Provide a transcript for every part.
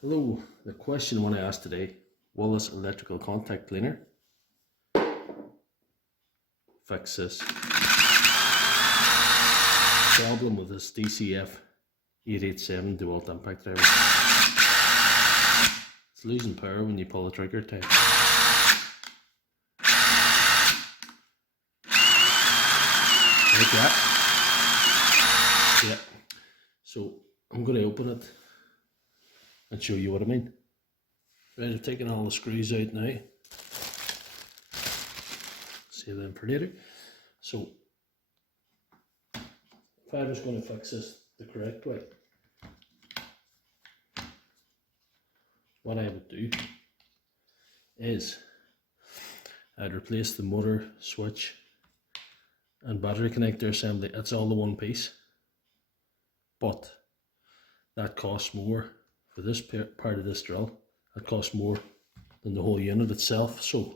Hello, the question I want to ask today, will this electrical contact cleaner fix this problem with this DCF887 Dewalt impact driver? It's losing power when you pull the trigger tight. Like that. Yeah. So I'm going to open it and show you what I mean. Right, I've taken all the screws out now. Save them for later. So if I was going to fix this the correct way, what I would do is I'd replace the motor, switch and battery connector assembly. It's all the one piece, but that costs more for this part of this drill. That costs more than the whole unit itself. So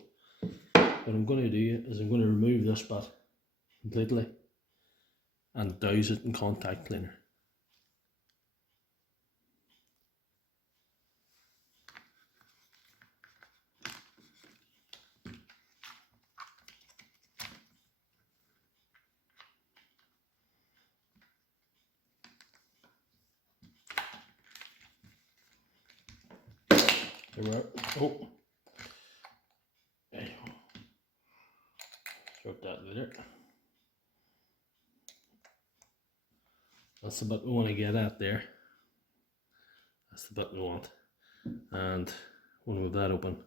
what I'm going to do is I'm going to remove this bit completely and douse it in contact cleaner. There we are. Oh, there you go. Drop that later. That's the bit we want to get at there. That's the bit we want. And when we have that open,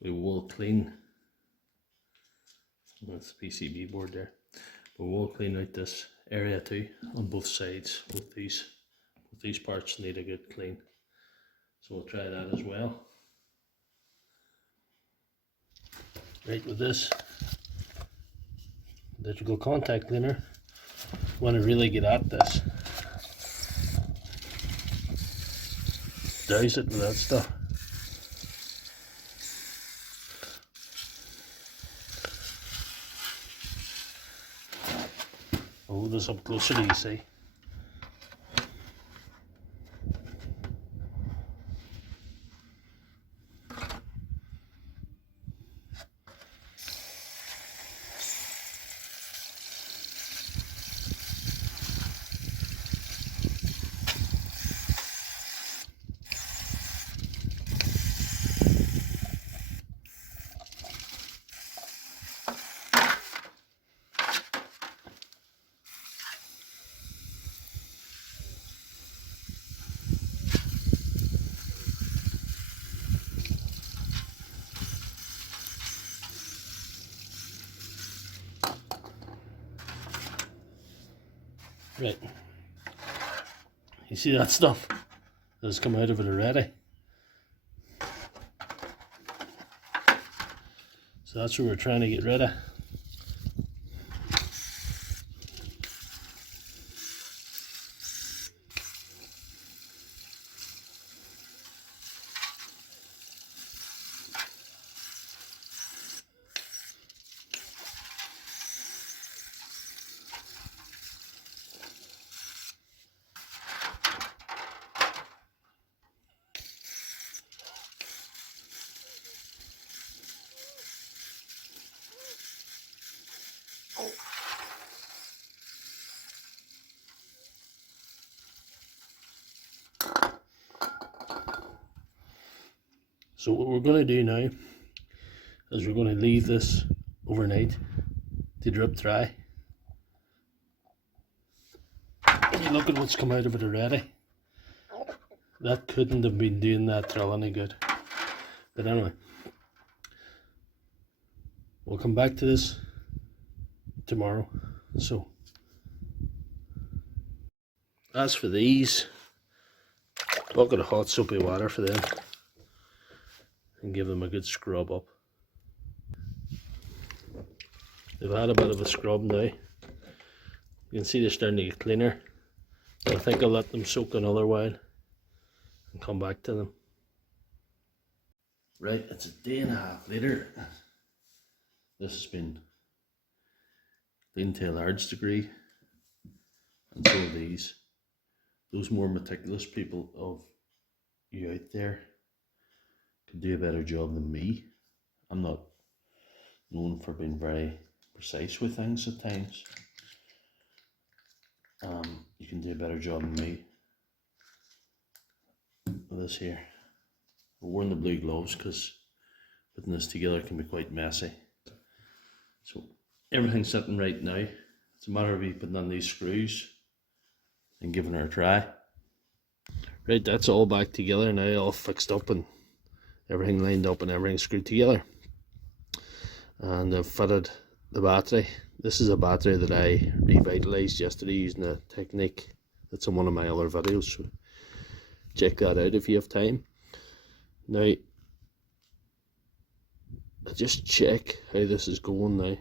we will clean. That's the PCB board there. But we'll clean out this area too on both sides. Both these parts need a good clean. So we'll try that as well. Right, with this electrical contact cleaner, want to really get at this. Douse it with that stuff. I'll hold this up closer so you see. Right, you see that stuff that's come out of it already? So that's what we're trying to get rid of. So what we're going to do now is we're going to leave this overnight to drip dry. And you look at what's come out of it already. That couldn't have been doing that drill any good. But anyway, we'll come back to this tomorrow. So as for these, bucket of hot soapy water for them and give them a good scrub up. They've had a bit of a scrub now. You can see they're starting to get cleaner. But I think I'll let them soak another while and come back to them. Right, it's a day and a half later. This has been cleaned to a large degree, and so are these. Those more meticulous people of you out there could do a better job than me. I'm not known for being very precise with things at times. You can do a better job than me with this here. I've worn the blue gloves because putting this together can be quite messy. So everything's sitting right now. It's a matter of you putting on these screws and giving her a try. Right, that's all back together now, all fixed up and everything lined up and everything screwed together. And I've fitted the battery. This is a battery that I revitalized yesterday using a technique that's in one of my other videos, so check that out if you have time. Now, I just check how this is going now.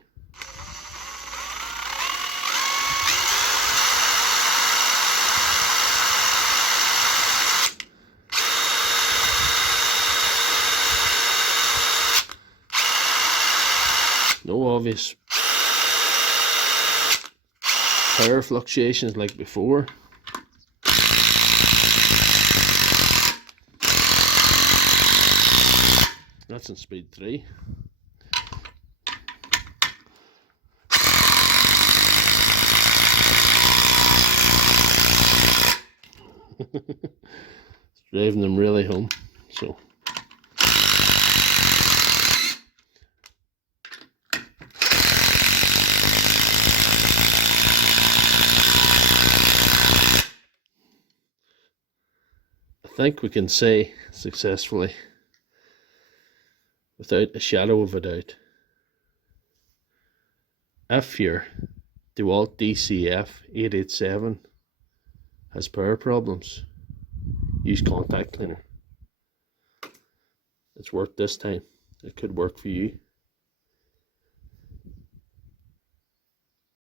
No obvious power fluctuations like before. That's in speed 3. It's driving them really home, so. I think we can say successfully, without a shadow of a doubt, if your Dewalt DCF887 has power problems, use contact cleaner. It's worked this time. It could work for you.